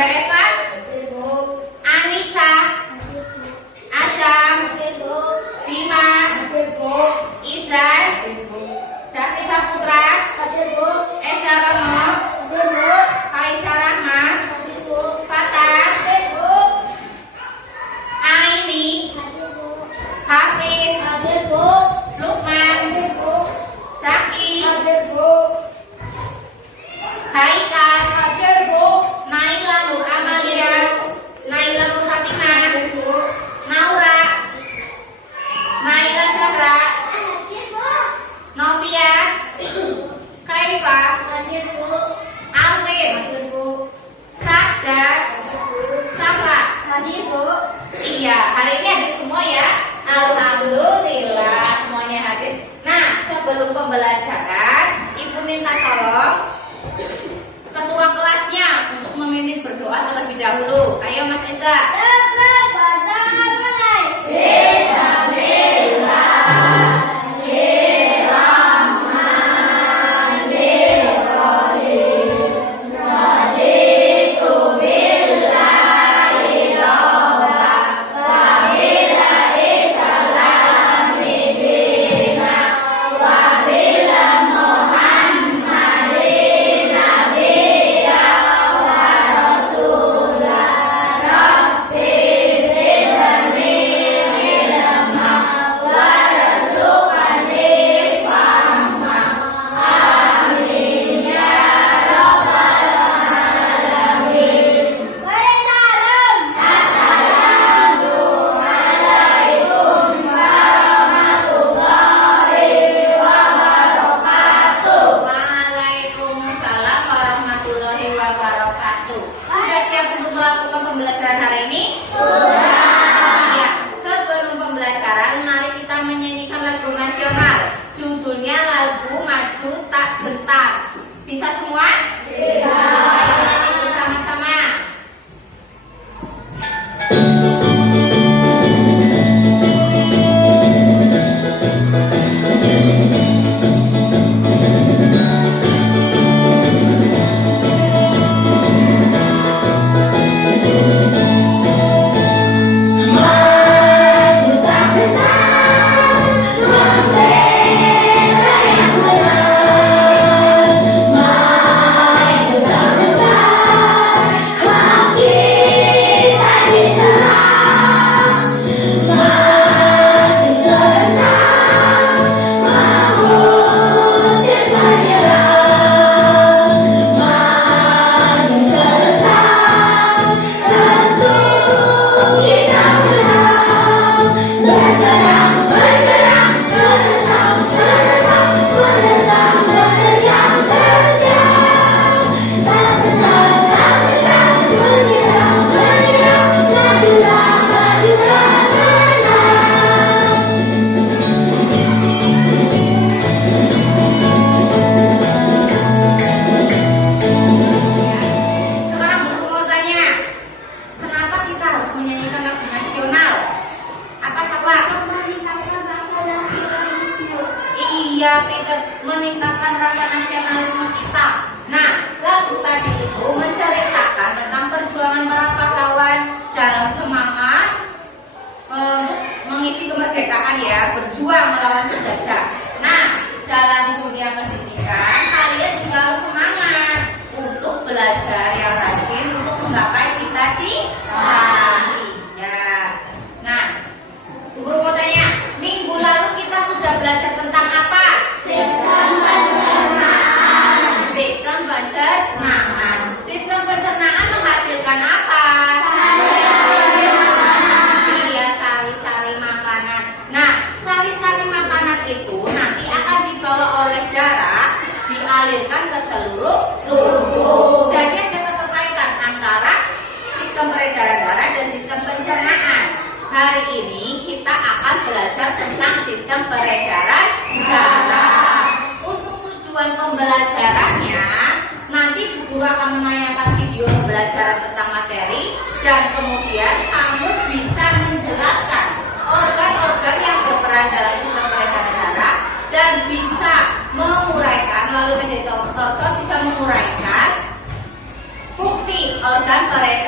Sandra Eva, Anissa, Asam, Bima, Izan, David Saputra, Esa Romo, Kaisar Rahma, Fatah, Aini, Hafiz, Lukman, Saki, Haikal, Naila Nur Amalia, Naila Nur Fatimah, Naura, Naila Sahra, Novia, Kaifa, Alvin, Sakda, Safa. Iya, hari ini hadir semua ya. Alhamdulillah semuanya hadir. Nah, sebelum pembelajaran, Ibu minta tolong ketua kelasnya untuk memimpin berdoa terlebih dahulu. Ayo Mas Esa. Sudah siap untuk melakukan pembelajaran hari ini? Sudah. Ya, sebelum pembelajaran, mari kita menyanyikan lagu nasional. Judulnya lagu Maju Tak Bentar. Bisa semua? Bisa. Bersama-sama. Iya, meningkatkan rasa nasionalisme kita. Nah, lagu tadi itu menceritakan tentang perjuangan para pahlawan dalam semangat mengisi kemerdekaan ya, berjuang melawan penjajah. Nah, dalam dunia pendidikan kalian juga harus semangat untuk belajar yang rajin untuk menggapai cita-cita. Iya. Nah, Guru mau tanya, minggu lalu kita sudah belajar tentang apa? Sistem pencernaan. Sistem pencernaan. Sistem pencernaan menghasilkan apa? Sari-sari makanan. Iya, sari-sari makanan. Nah, sari-sari makanan itu nanti akan dibawa oleh darah, dialirkan ke seluruh tubuh. Jadi ada keterkaitan antara sistem peredaran darah dan sistem pencernaan. Hari ini kita akan belajar tentang sistem peredaran darah. Untuk tujuan pembelajarannya, nanti Bu Guru akan menayangkan video pembelajaran tentang materi dan kemudian kamu bisa menjelaskan organ-organ yang berperan dalam sistem peredaran darah dan bisa menguraikan melalui metode Thorson bisa menguraikan fungsi organ peredaran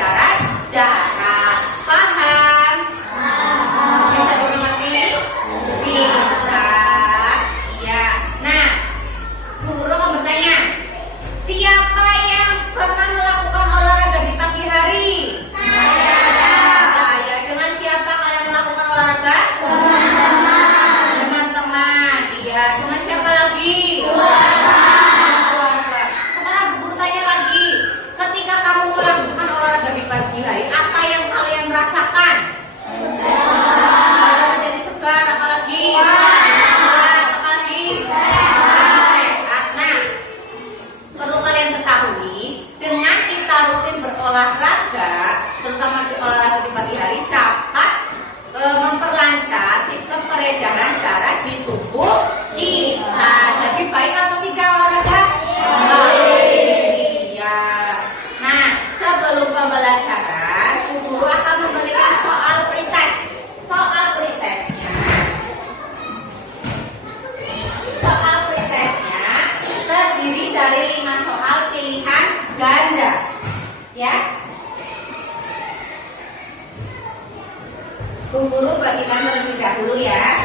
olahraga, terutama di olahraga di pagi hari, dapat memperlancar sistem peredaran darah di tubuh kita. Jadi baik atau tidak olahraga? Baik. Iya. Nah, sebelum pembelajaran, guru akan memberikan soal pretest. Soal pretestnya terdiri dari 5 soal pilihan ganda. Ya. Bu Guru bagikan terlebih dahulu ya.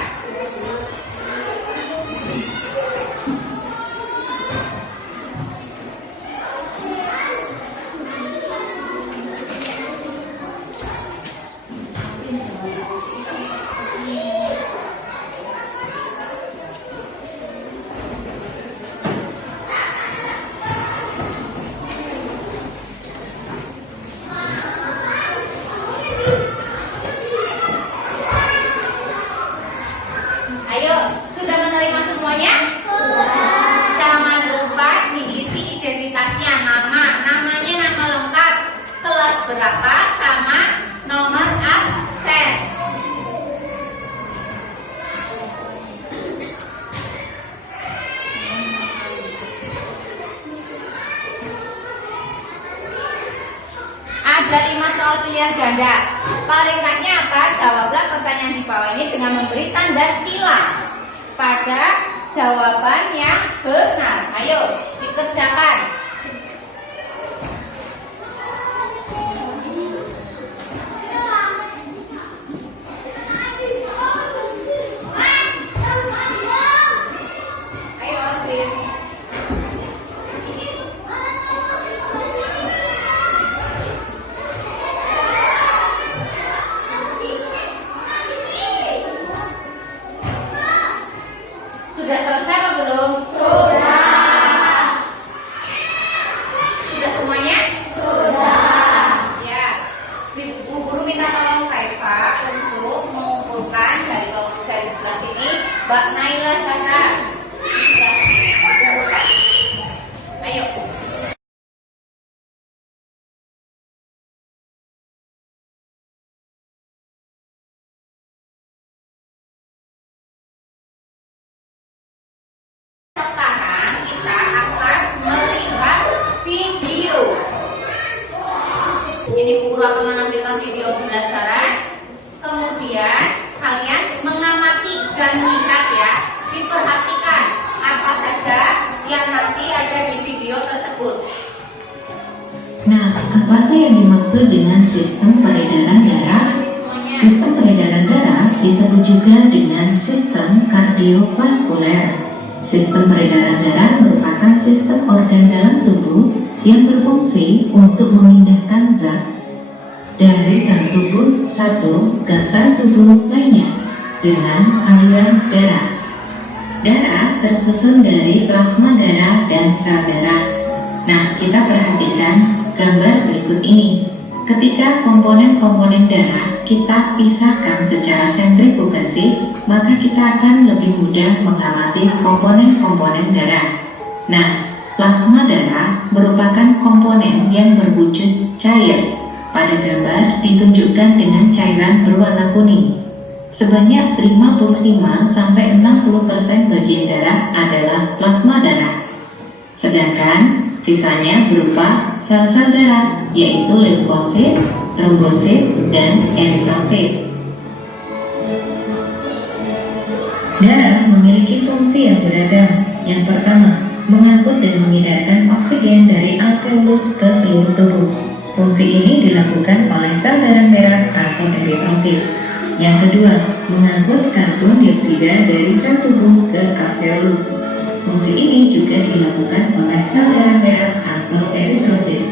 Berapa sama nomor absen. Ada 5 soal pilihan ganda. Paringkatnya apa? Jawablah pertanyaan di bawah ini dengan memberi tanda silang pada jawaban yang benar. Ayo dikerjakan. Sudah selesai atau belum? Sudah. Sudah semuanya? Sudah. Ya. Bu Guru minta tolong Raifa untuk mengumpulkan dari sebelah sini Mbak Naila Zahra. Ayo. Ini Bu Guru akan menampilkan video pembelajaran. Kemudian kalian mengamati dan melihat ya, diperhatikan apa saja yang nanti ada di video tersebut. Nah, apa sih yang dimaksud dengan sistem peredaran darah? Sistem peredaran darah disebut juga dengan sistem kardiovaskuler. Sistem peredaran darah merupakan sistem organ dalam tubuh yang berfungsi untuk memindahkan zat dari satu ke sel tubuh lainnya dengan aliran darah. Darah tersusun dari plasma darah dan sel darah. Nah, kita perhatikan gambar berikut ini. Ketika komponen-komponen darah kita pisahkan secara sentrifugasi, maka kita akan lebih mudah mengamati komponen-komponen darah. Nah, plasma darah merupakan komponen yang berwujud cair. Pada gambar ditunjukkan dengan cairan berwarna kuning. Sebanyak 55-60% bagian darah adalah plasma darah. Sedangkan sisanya berupa sel-sel darah, yaitu limfosit, trombosit, dan eritrosit. Darah memiliki fungsi yang beragam. Yang pertama, mengangkut dan mengedarkan oksigen dari alveolus ke seluruh tubuh. Fungsi ini dilakukan oleh sel darah merah atau eritrosit. Yang kedua, mengangkut karbon dioksida dari sel tubuh ke alveolus. Fungsi ini juga dilakukan oleh sel darah merah atau eritrosit.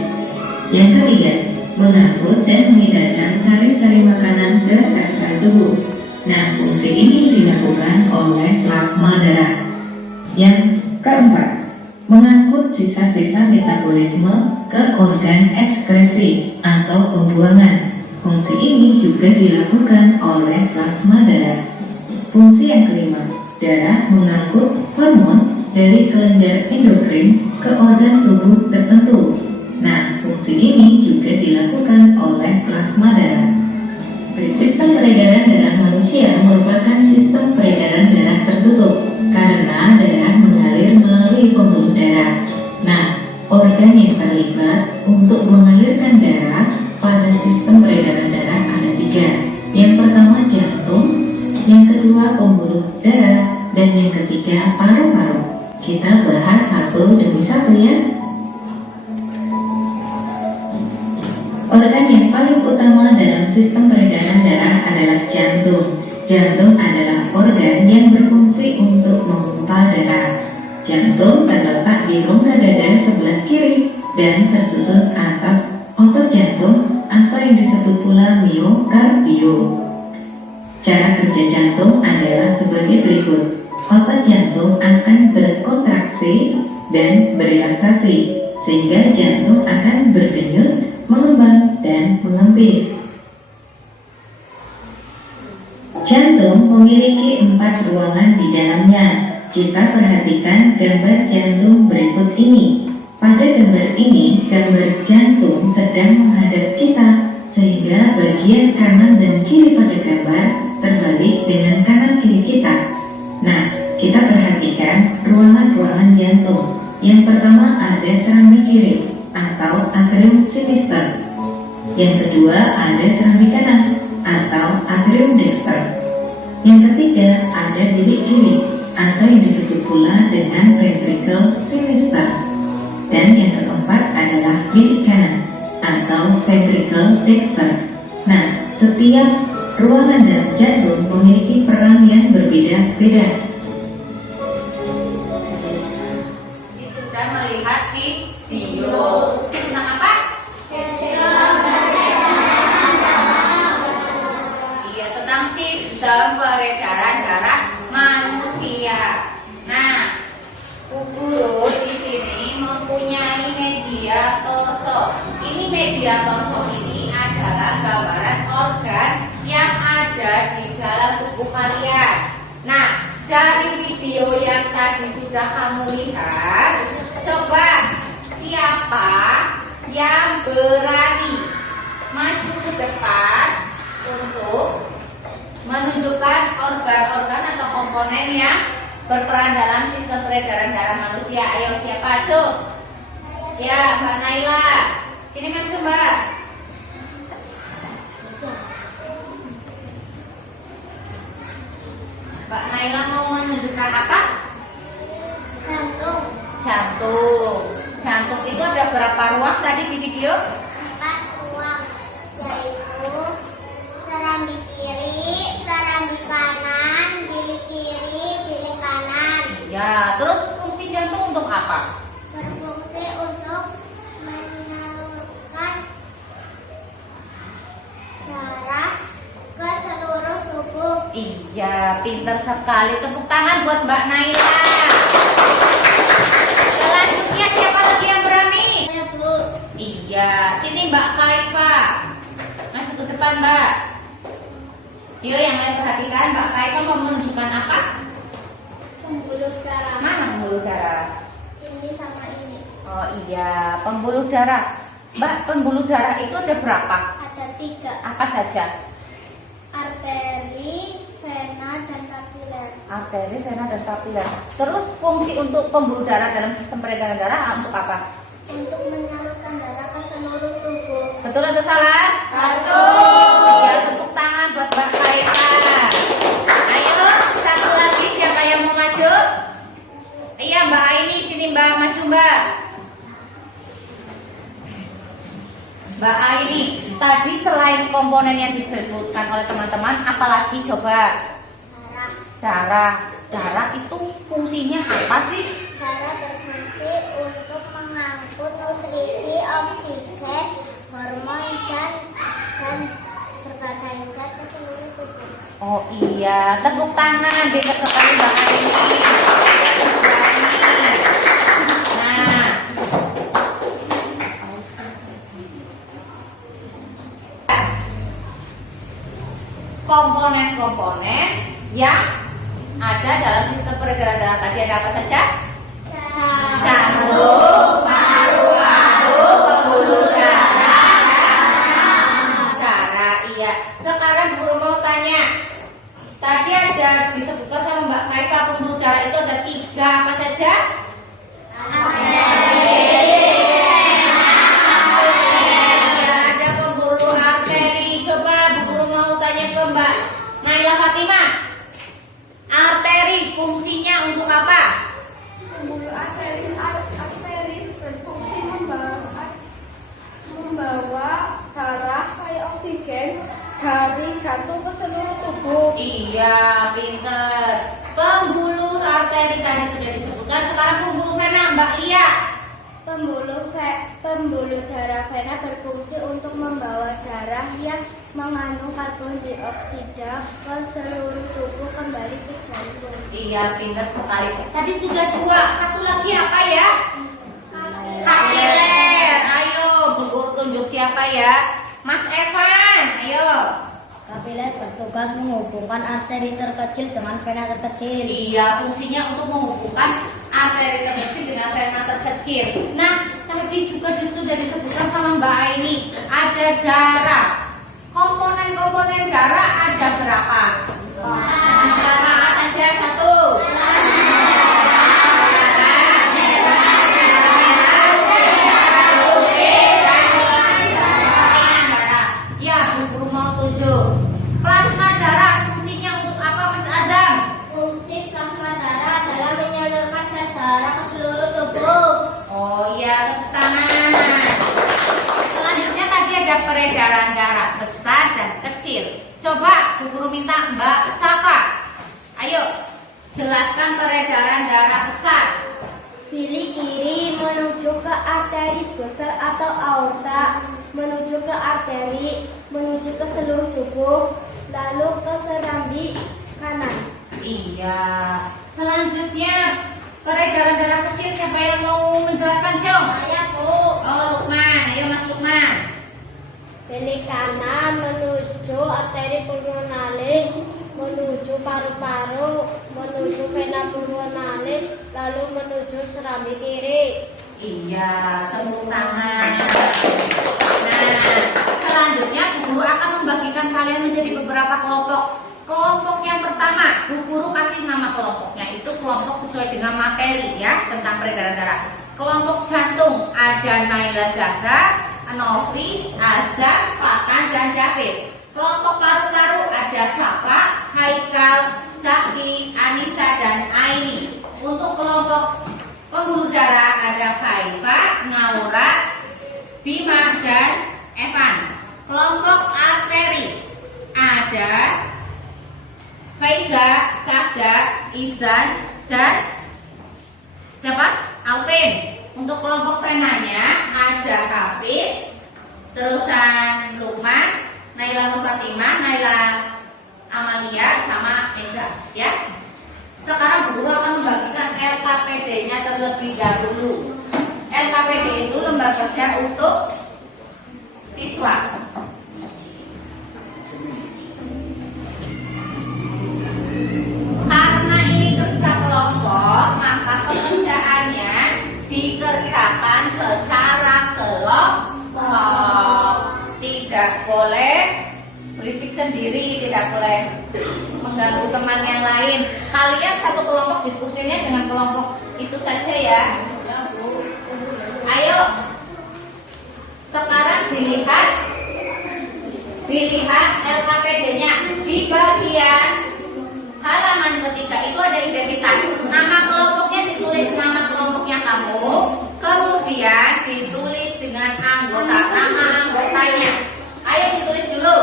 Yang ketiga, mengangkut dan mengedarkan sari-sari makanan ke sel-sel tubuh. Nah, fungsi ini dilakukan oleh plasma darah. Yang keempat, mengangkut sisa-sisa metabolisme ke organ ekskresi atau pembuangan. Fungsi ini juga dilakukan oleh plasma darah. Fungsi yang kelima, darah mengangkut hormon dari kelenjar endokrin ke organ tubuh tertentu. Nah, fungsi ini juga dilakukan plasma darah. Sistem peredaran darah manusia merupakan sistem peredaran darah tertutup karena darah mengalir melalui pembuluh darah. Nah, organ yang terlibat untuk mengalirkan darah pada sistem peredaran darah ada 3. Yang pertama jantung, yang kedua pembuluh darah, dan yang ketiga paru-paru. Kita bahas satu demi satu ya. Organ yang paling utama dalam sistem peredaran darah adalah jantung. Jantung adalah organ yang berfungsi untuk memompa darah. Jantung terletak di rongga dada sebelah kiri dan tersusun atas otot jantung atau yang disebut pula miokardium. Cara kerja jantung adalah sebagai berikut. Otot jantung akan berkontraksi dan berelaksasi, sehingga jantung akan berdenyut, mengembang, dan mengempis. Jantung memiliki 4 ruangan di dalamnya. Kita perhatikan gambar jantung berikut ini. Pada gambar ini, gambar jantung sedang menghadap kita, sehingga bagian kanan dan kiri pada gambar terbalik dengan kanan kiri kita. Nah, kita perhatikan ruangan-ruangan jantung. Yang pertama ada serambi kiri atau atrium sinister. Yang kedua ada serambi kanan atau atrium dexter. Yang ketiga ada bilik kiri atau yang disebut pula dengan ventricle sinister. Dan yang keempat adalah bilik kanan atau ventricle dexter. Nah, setiap ruangan dalam jantung memiliki peran yang berbeda-beda. Sudah melihat video tentang apa? Iya, tentang sistem peredaran darah manusia. Nah, Bu Guru di sini mempunyai media torso. Ini media torso ini adalah gambaran organ yang ada di dalam tubuh kalian. Nah, dari video yang tadi sudah kamu lihat, coba siapa yang berani maju ke depan untuk menunjukkan organ-organ atau komponen yang berperan dalam sistem peredaran darah manusia. Ayo, siapa? Ayo. Ya, Mbak Naila. Sini maju, Mbak. Mbak Naila mau menunjukkan apa? Jantung. Jantung. Jantung itu ada berapa ruang tadi di video? 4 ruang, yaitu serambi kiri, serambi kanan, bilik kiri, bilik kanan. Ya, terus fungsi jantung untuk apa? Berfungsi untuk menyalurkan darah ke seluruh tubuh. Iya, pinter sekali. Tepuk tangan buat Mbak Naila. Selanjutnya siapa lagi yang berani? Ya, Bu. Iya, sini Mbak Kaifa. Maju ke depan, Mbak. Yuk, yang lain perhatikan. Mbak Kaifa mau menunjukkan apa? Pembuluh darah. Mana pembuluh darah? Ini sama ini. Oh iya, pembuluh darah. Mbak, pembuluh darah itu ada berapa? Ada 3. Apa saja? Arteri, vena, dan kapiler. Arteri, vena, dan kapiler. Terus fungsi untuk pembuluh darah dalam sistem peredaran darah untuk apa? Untuk menyalurkan darah ke seluruh tubuh. Betul atau salah? Betul. Iya, tepuk tangan buat Mbak Kaifa. Ayo, satu lagi siapa yang mau maju? Iya, Mbak Aini, sini Mbak, maju Mbak. Mbak Aini, tadi selain komponen yang disebutkan oleh teman-teman, apalagi coba? Darah. Darah itu fungsinya apa sih? Darah berfungsi untuk mengangkut nutrisi, oksigen, hormon, dan berbagai zat ke seluruh tubuh. Oh iya, tepuk tangan, pintar sekali Mbak Aini. Nah, komponen-komponen yang ada dalam sistem peredaran darah tadi ada apa saja? Jantung, paru-paru, pembuluh darah, jantung ke seluruh tubuh. Iya, pinter. Pembuluh arteri tadi sudah disebutkan. Sekarang pembuluh vena, Mbak Lia. Pembuluh darah vena berfungsi untuk membawa darah yang mengandung karbon dioksida ke seluruh tubuh kembali ke jantung. Iya, pinter sekali. Tadi sudah 2, satu lagi apa ya? Kapiler. Ayo, Bu Guru tunjuk siapa ya? Mas Evan, ayo. Kapiler bertugas menghubungkan arteri terkecil dengan vena terkecil. Iya, fungsinya untuk menghubungkan arteri terkecil dengan vena terkecil. Nah, tadi juga sudah disebutkan sama Mbak Aini, ada darah. Komponen-komponen darah ada berapa? Darah apa saja? 1. Ya, Bu Guru mau tunjuk. Plasma darah fungsinya untuk apa, Mas Azam? Fungsi plasma darah adalah menyalurkan zat darah ke seluruh tubuh. Oh iya, tepuk tangan. Selanjutnya tadi ada peredaran darah besar dan kecil. Coba Bu Guru minta Mbak Safa. Ayo, jelaskan peredaran darah besar. Bilik kiri menuju ke arteri besar atau aorta, menuju ke arteri, menuju ke seluruh tubuh, lalu ke serambi kanan. Iya. Selanjutnya peredaran darah kecil, siapa yang mau menjelaskan, Jong? Saya Bu. Oh, Lukman. Ayo Mas Lukman. Bilik kanan menuju arteri pulmonalis, menuju paru-paru, menuju vena pulmonalis, lalu menuju serambi kiri. Iya, tepuk tangan. Nah, selanjutnya Bu Guru akan membagikan kalian menjadi beberapa kelompok. Kelompok yang pertama, Bu Guru kasih nama kelompoknya, itu kelompok sesuai dengan materi ya, tentang peredaran darah. Kelompok jantung ada Naila Zahra, Novi, Azam, Fatan, dan David. Kelompok paru-paru ada Safa, Haikal, Zaki, Anissa, dan Aini. Untuk kelompok pembuluh darah ada Faifa, Naura, Bima, dan Evan. Kelompok arteri ada Faiza, Sabda, Izan, dan siapa? Alvin. Untuk kelompok venanya ada Hafiz, terusan Lukman, Naila Nur Fatimah, Naila Amalia, sama Eza ya. Sekarang Bu Guru akan membagikan LKPD-nya terlebih dahulu. LKPD itu lembaga kerja untuk siswa. Karena ini kerja kelompok, maka pekerjaannya dikerjakan secara kelompok. Tidak boleh berisik sendiri, tidak boleh mengganggu teman yang lain. Kalian satu kelompok diskusinya dengan kelompok itu saja ya. Ayo, sekarang dilihat LKPD-nya di bagian halaman ketiga itu ada identitas. Nama kelompoknya ditulis nama kelompoknya kamu, kemudian ditulis dengan nama anggotanya. Ayo ditulis dulu.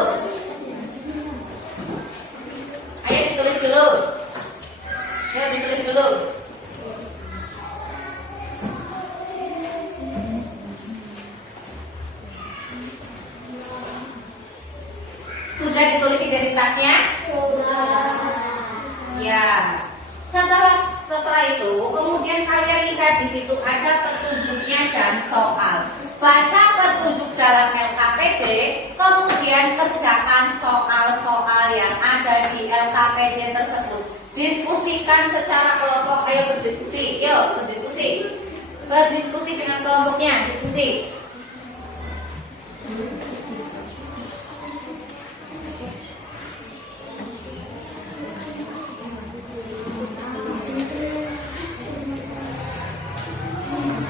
Ayo ditulis dulu. Sudah ditulis identitasnya? Ya. Setelah itu, kemudian kalian lihat di situ ada petunjuknya dan soal. Baca petunjuk dalam LKPD, kemudian kerjakan soal-soal yang ada di LKPD tersebut. Diskusikan secara kelompok. Ayo berdiskusi. Yuk, berdiskusi. Berdiskusi dengan kelompoknya. Diskusi.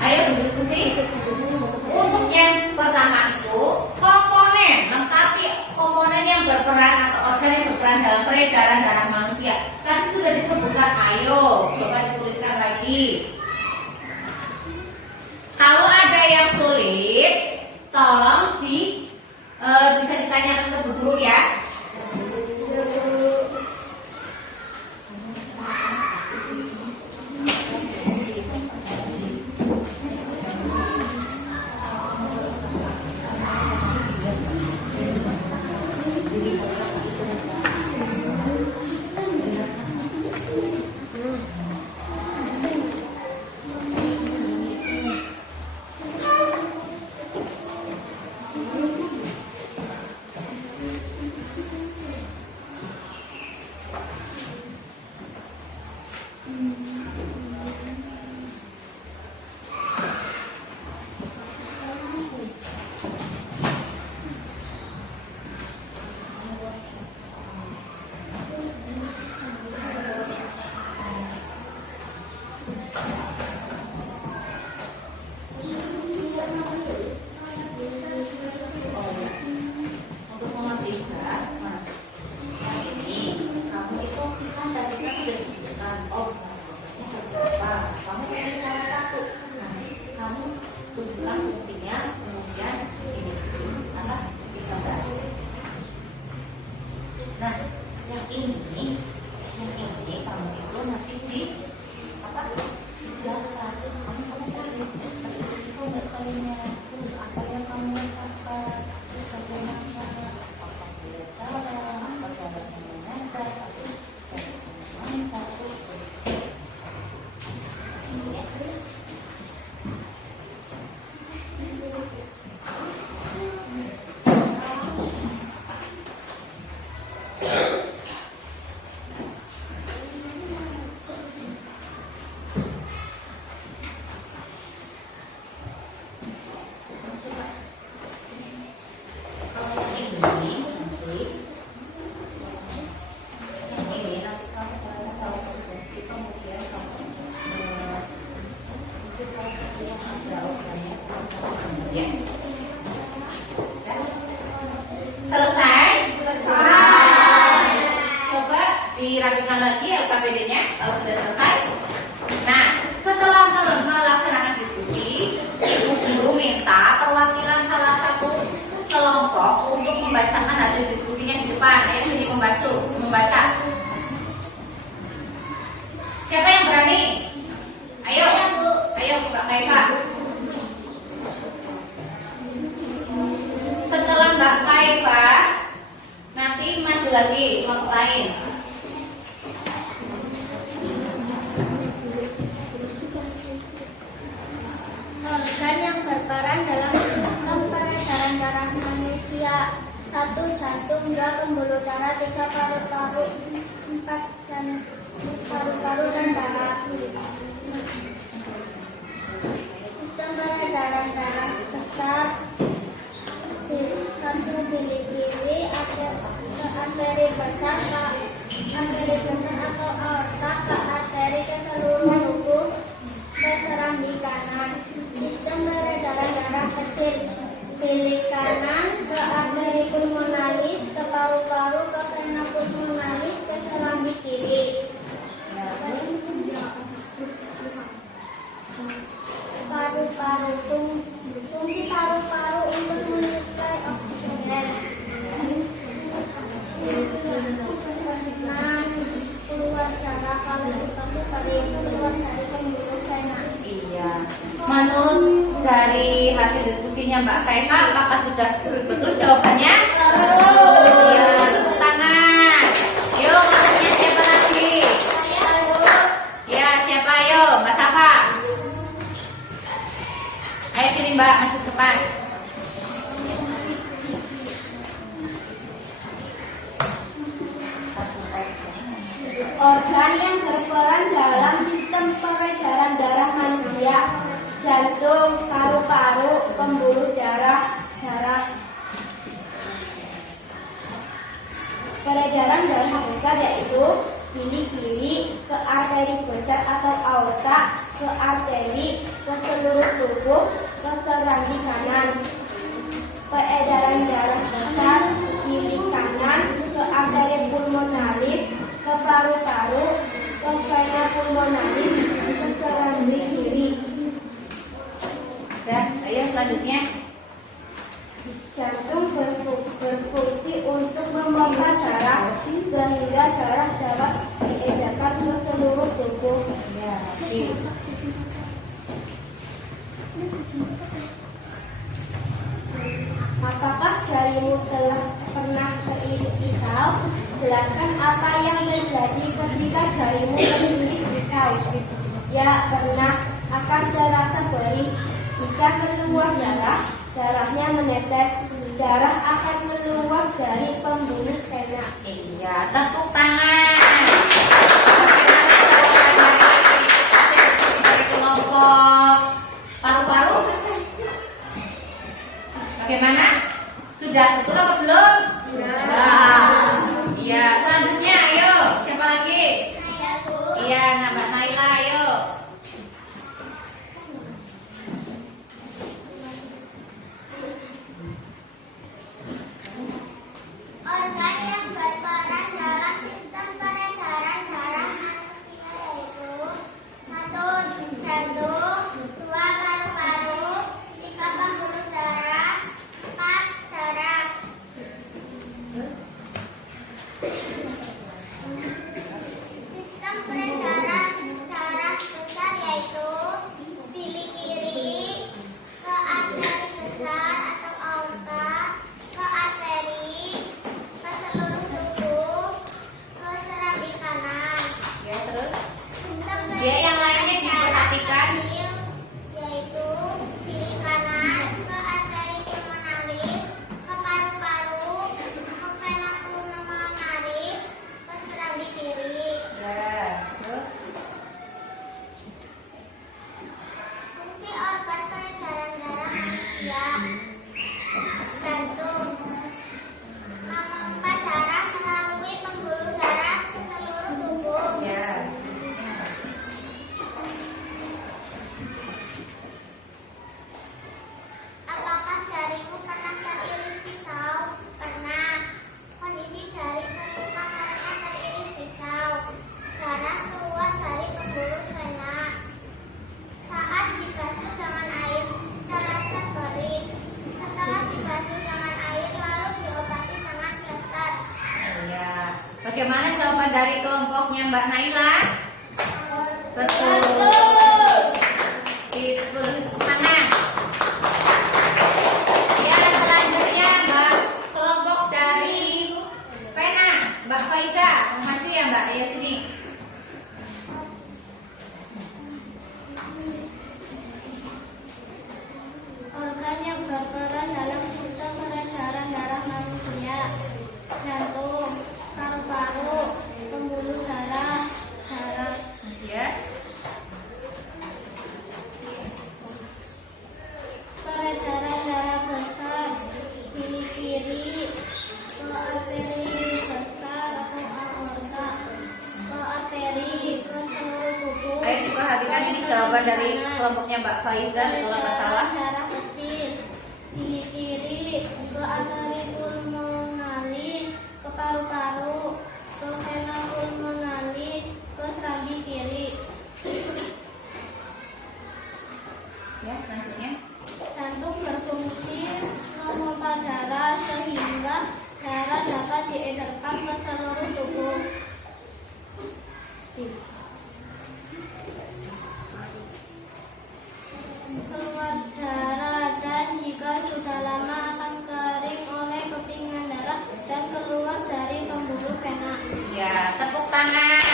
Ayo berdiskusi. Untuk yang pertama itu komponen, lengkapi komponen yang berperan atau organ yang berperan dalam peredaran darah manusia. Tadi sudah disebutkan, ayo coba dituliskan lagi. Kalau ada yang sulit, tolong bisa ditanyakan ke Bu Guru ya. Selesai? Coba dirapikan lagi LKPD-nya kalau sudah selesai. Nah, setelah melaksanakan diskusi, ibu guru minta perwakilan salah satu kelompok untuk membacakan hasil diskusinya di depan. Ayo sini membaca. Siapa yang berani? Ayo, Mbak Kaifa. Setelah Mbak Kaifa, nanti maju lagi kelompok lain. Organ yang berperan dalam sistem peredaran darah manusia: 1. Jantung, 2. Pembuluh darah, 3. Paru-paru, 4. Paru-paru dan darah. Sistem peredaran darah besar: 1. Bilik kiri, arteri besar, arteri besar atau aorta, arteri ke seluruh tubuh, ke serambi kanan. Sistem peredaran darah kecil: bilik kanan, ke arteri pulmonalis, ke paru-paru, ke vena pulmonalis, ke serambi kiri. Paru-paru, fungsi paru-paru untuk menyuplai oksigen. Nah, keluar darah kalau kita keluar dari pembuluh vena. Iya. Menurut dari hasil diskusinya Mbak Kaifa, apakah sudah betul jawabannya? Iya, tepuk tangan. Yuk, maksudnya siapa lagi? Ya, siapa? Ayo, Mbak Safa. Ayo sini Mbak, maju ke depan. Organ yang berperan dalam sistem peredaran darah manusia: jantung, paru-paru, pembuluh darah. Peredaran darah besar yaitu bilik kiri, ke arteri besar atau aorta, ke arteri, ke seluruh tubuh, ke serambi kanan. Peredaran darah besar bilik kanan, ke arteri pulmonalis, ke paru-paru, ke vena pulmonalis, ke serambi kiri. Dan ayo selanjutnya. Jantung berfungsi untuk memompa darah sehingga darah dapat diedarkan ke seluruh tubuh. Ya, Apakah jarimu telah pernah teriris pisau? Jelaskan apa yang terjadi ketika jarimu teriris pisau. Ya, pernah. Akan terasa perih. Jika keluar darah, darahnya menetes. Darah akan meluap dari pembuluh vena. Iya, tepuk tangan. Dari kelompok paru-paru. Bagaimana? Sudah betul apa belum? Iya, selanjutnya ayo. Siapa lagi? Iya, Mbak Naila, ayo. Organ yang berperan dalam sistem peredaran darah manusia yaitu 1. Jantung, 2. Paru-paru, 3. Pembuluh darah, 4. Darah. Sistem peredaran darah besar yaitu bilik kiri, ke arteri besar atau aorta, ke arteri, ke seluruh tubuh, ke serambi kanan. Ya, terus. Sistem Ya, yang lainnya diperhatikan. kecil, yaitu bilik kanan, ke arteri pulmonalis, ke paru-paru, ke vena pulmonalis, ke serambi kiri. Ya, terus. Fungsi organ peredaran darah manusia: jantung, memompa darah melalui pembuluh darah ke seluruh tubuh. Ya. Apakah jarimu pernah teriris pisau? Pernah. jawaban dari kelompoknya Mbak Naila? Betul. Itu tangan. Ya, selanjutnya Mbak, kelompok dari pena, Mbak Faiza, maju ya Mbak, ayo sini. Organ yang berperan dalam sistem peredaran darah manusia: jantung, paru-paru, pembuluh darah. Ya. Peredaran darah besar, bilik kiri, ke arteri besar atau aorta, ke arteri, ke seluruh tubuh. Ayo diperhatikan ini jawaban dari kelompoknya Mbak Faiza, betul apa salah? Darah kecil, bilik kiri, ke arteri pulmonalis, ke paru-paru, ke vena pulmonalis, ke serambi kiri. Ya, selanjutnya. Jantung berfungsi memompa darah sehingga darah dapat diedarkan ke seluruh tubuh. Keluar darah, dan jika sudah lama akan kering oleh kepingan darah dan keluar dari pembuluh vena. Ya, tepuk tangan.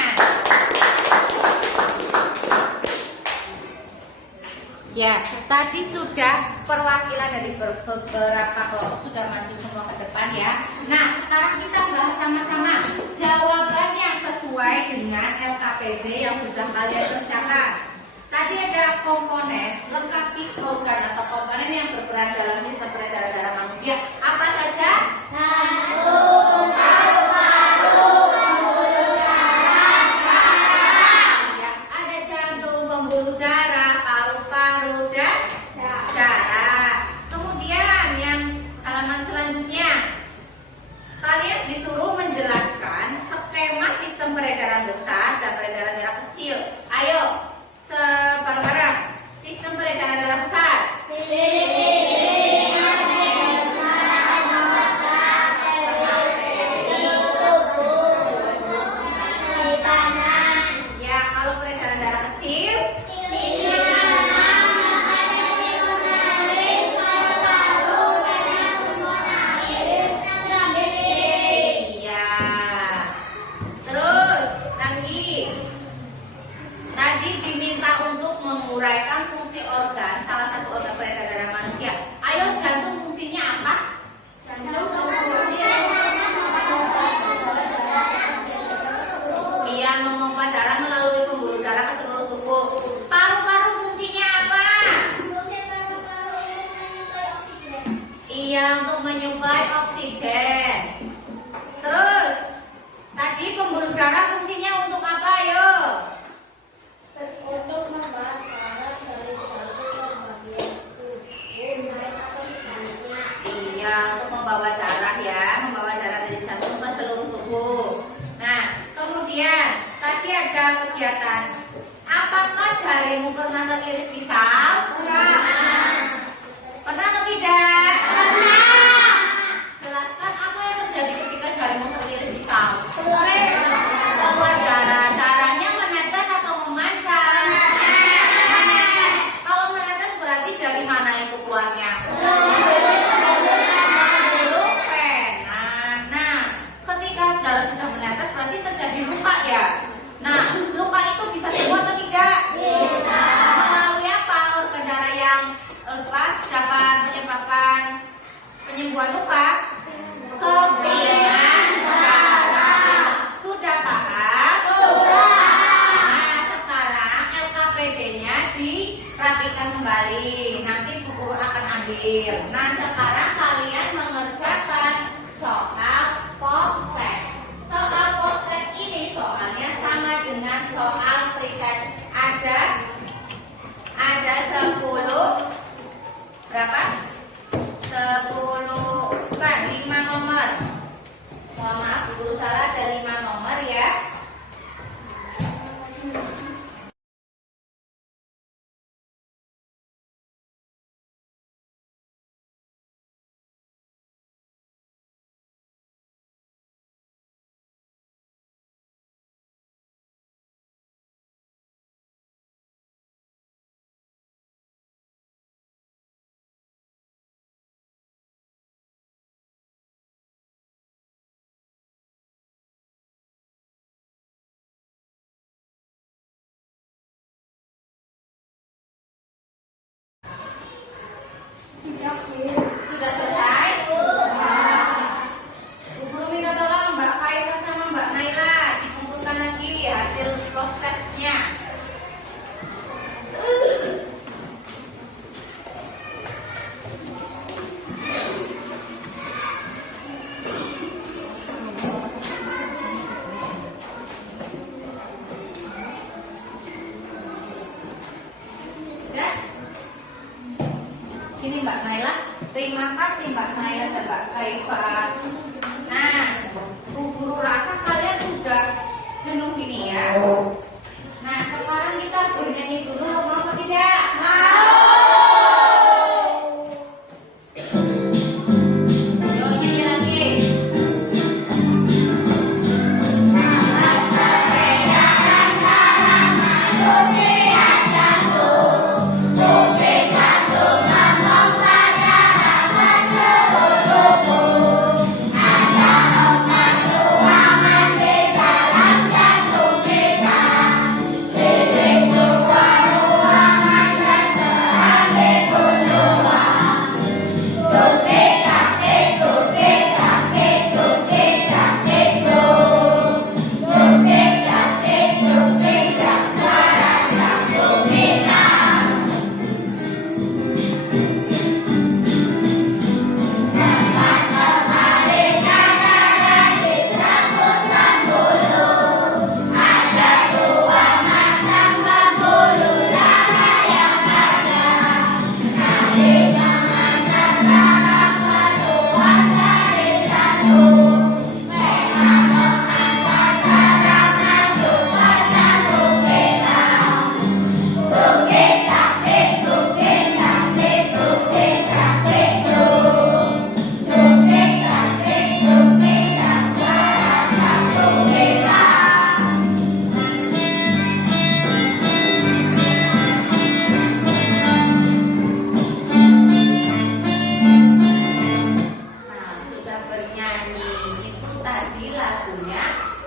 Ya, tadi sudah perwakilan dari beberapa kelompok sudah maju semua ke depan ya. Nah, sekarang kita bahas sama-sama jawaban yang sesuai dengan LKPD yang sudah kalian kerjakan. Tadi ada komponen, lengkapi organ atau komponen yang berperan dalam sistem peredaran darah manusia. Apa saja? Jantung, paru-paru, pembuluh darah. Ya, ada jantung, pembuluh darah, paru-paru, dan darah. Kemudian yang halaman selanjutnya, kalian disuruh menjelaskan skema sistem peredaran besar dan peredaran darah kecil. Ayo, bareng-bareng. Sistem peredaran darah besar. Ya, kalau peredaran darah kecil. Iya. Terus lagi. Tadi diminta untuk menguraikan fungsi organ, salah satu organ peredaran darah manusia. Ayo, jantung fungsinya apa? Iya, memompa darah melalui pembuluh darah ke seluruh tubuh. Paru-paru fungsinya apa? Iya, untuk menyuplai oksigen. Terus, tadi pembuluh darah fungsinya untuk apa? Ayo. Untuk membahas darah dari jantung ke bagian tubuh lain atau sebaliknya. Iya, untuk membawa darah ya, membawa darah dari jantung ke seluruh tubuh. Nah, kemudian tadi ada kegiatan. Apakah jarimu pernah teriris pisau? Pernah atau tidak? Pernah. Jelaskan apa yang terjadi ketika jarimu teriris pisau. Keluar darah. Darahnya menetes atau memancar? Kalau menetes berarti dari mana itu keluarnya? Pembuluh vena. Nah, ketika darah sudah menetes berarti terjadi luka ya. Nah, luka itu bisa sembuh atau tidak? Bisa. Melalui apa organ darah yang dapat menyebabkan penyembuhan luka? Kepingan darah. Sudah paham? Sudah. Nah, sekarang LKPD-nya dirapikan kembali. Nanti Bu Guru akan ambil. Nah, sekarang kalian mengerjakan soal post-test. Soal post-test ini soalnya sama dengan soal pretest. Ada 10 berapa? 10, bukan 5 nomor. Mohon maaf, Bu Guru salah, ada 5 nomor ya. kasih Mbak Maya dan Mbak Kaifa. Nah, Bu Guru rasa kalian sudah jenuh ini ya. Nah, sekarang kita bernyanyi dulu, mau apa tidak? Yo, nyanyi lagi.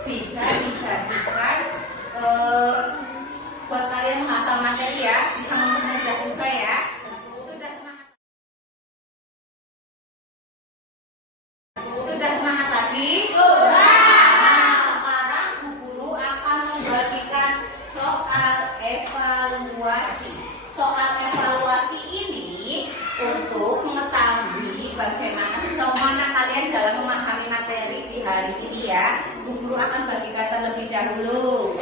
Bisa dijadikan buat kalian menghafal materi ya, bisa mempermudah juga ya. Sudah semangat lagi? Nah, sekarang Bu Guru akan membagikan soal evaluasi. Soal evaluasi ini untuk mengetahui bagaimana semangat kalian dalam memahami materi di hari ini ya. Bu Guru akan bagikan terlebih dahulu.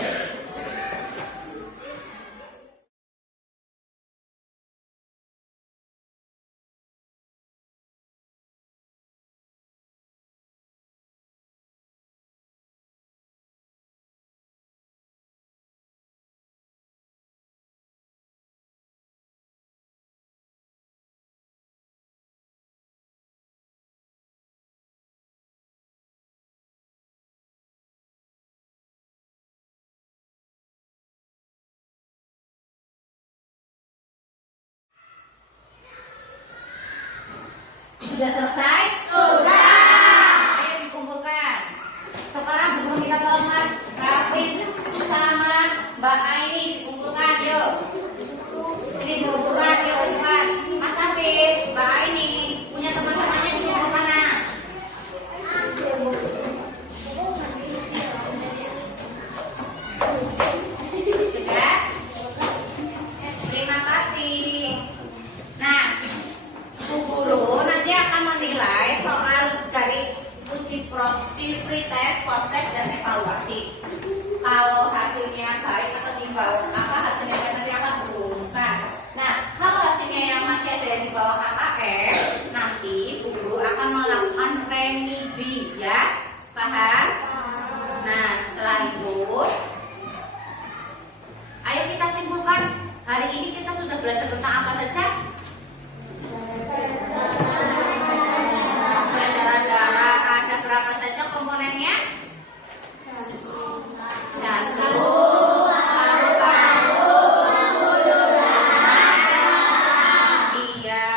Sudah selesai? Sudah. Ayo dikumpulkan. Sekarang Bu Guru minta tolong Mas Hafiz sama Mbak Aini dikumpulkan, yuk. Ini dikumpulkan, yuk kumpulkan. Mas Hafiz, Mbak Aini, punya teman-temannya dikumpulkan mana? Sudah? Terima kasih. Nah, Bu Guru nanti akan menilai soal dari uji pretest, post-test, dan evaluasi. Kalau hasilnya baik atau di bawah hasilnya nanti akan diumumkan. Nah, kalau hasilnya yang masih ada yang di bawah KKM, nanti Bu Guru akan melakukan remedi ya, paham? Nah, setelah itu, ayo kita simpulkan. Hari ini kita sudah belajar tentang apa saja? Peredaran darah, ada berapa saja komponennya? Jantung, paru-paru, pembuluh darah. Iya,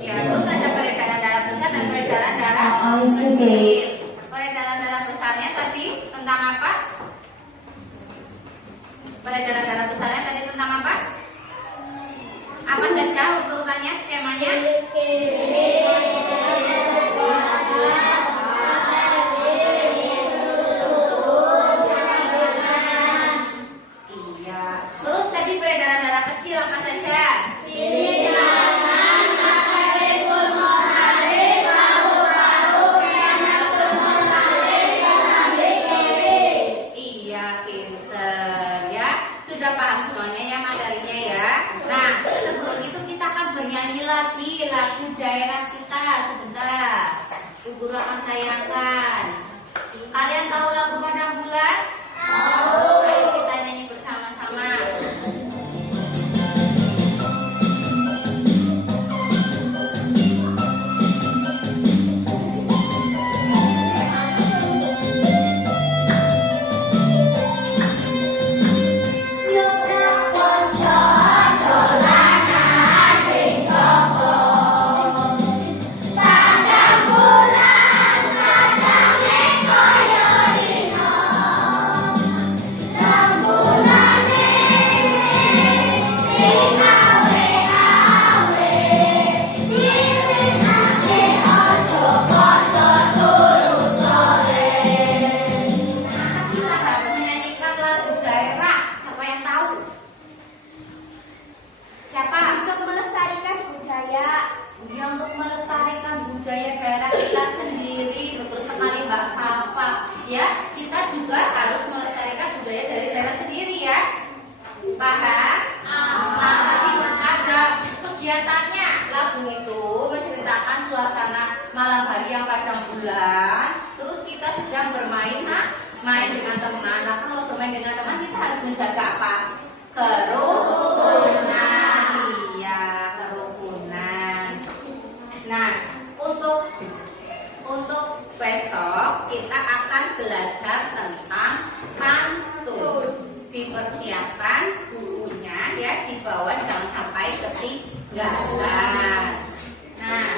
ya terus ada peredaran darah besar dan peredaran darah kecil. Peredaran darah besar guru akan tayangkan. Kalian tahu lagu Padang Bulan? Tahu. Ayo kita nyanyi bersama-sama. Ya, kita juga harus melestarikan budaya dari daerah sendiri ya. Paham? Nah, tadi ada kegiatannya. Lagu itu menceritakan suasana malam hari yang padang bulan. Terus kita sedang bermain, main dengan teman. Nah, kalau bermain dengan teman kita harus menjaga apa? Kerukunan. Iya, kerukunan. Nah, untuk besok kita akan belajar tentang pantun. Dipersiapkan bukunya ya, dibawa jangan sampai ketinggalan. Nah,